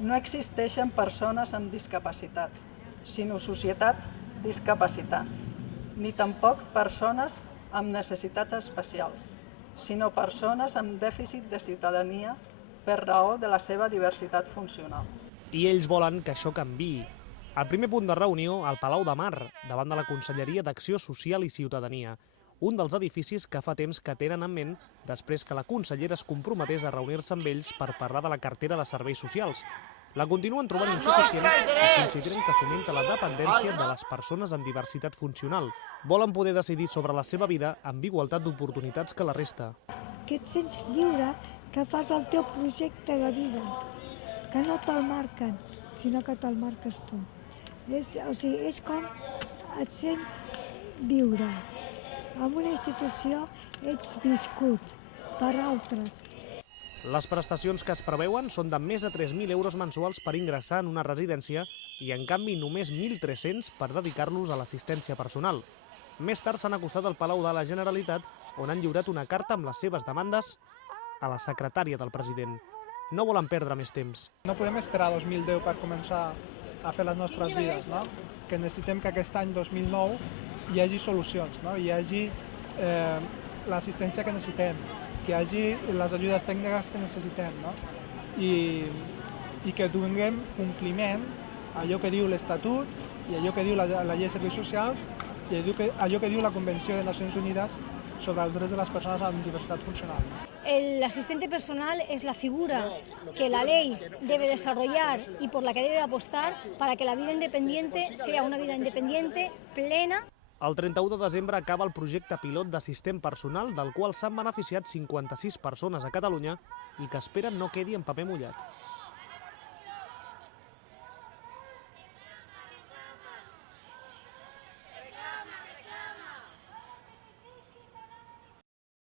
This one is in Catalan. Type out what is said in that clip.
No existeixen persones amb discapacitat, sinó societats discapacitants, ni tampoc persones amb necessitats especials, sinó persones amb dèficit de ciutadania per raó de la seva diversitat funcional. I ells volen que això canviï. El primer punt de reunió al Palau de Mar, davant de la Conselleria d'Acció Social i Ciutadania, un dels edificis que fa temps que tenen en ment després que la consellera es comprometés a reunir-se amb ells per parlar de la cartera de serveis socials. La continuen trobant insuficient i consideren que fomenta la dependència de les persones amb diversitat funcional. Volen poder decidir sobre la seva vida amb igualtat d'oportunitats que la resta. Que et sents lliure, que fas el teu projecte de vida, que no te'l marquen, sinó que te'l marques tu. És com et sents viure. En una institució ets viscut per altres. Les prestacions que es preveuen són de més de 3.000 euros mensuals per ingressar en una residència i, en canvi, només 1.300 per dedicar-los a l'assistència personal. Més tard s'han acostat al Palau de la Generalitat, on han lliurat una carta amb les seves demandes a la secretària del president. No volen perdre més temps. No podem esperar 2010 per començar a fer les nostres vides, no? Que necessitem que aquest any 2009 hi hagi solucions, no? Hi hagi l'assistència que necessitem, que hi hagi les ajudes tècniques que necessitem, no? I que donem compliment a allò que diu l'Estatut i allò que diu la Llei de Serveis Socials i allò que diu la Convenció de Nacions Unides sobre els drets de las personas amb diversitat funcional. El asistente personal es la figura que la ley debe desarrollar y por la que debe apostar para que la vida independiente sea una vida independiente, plena. El 31 de desembre acaba el projecte pilot d'assistent personal del qual s'han beneficiat 56 persones a Catalunya i que esperen no quedi en paper mullat.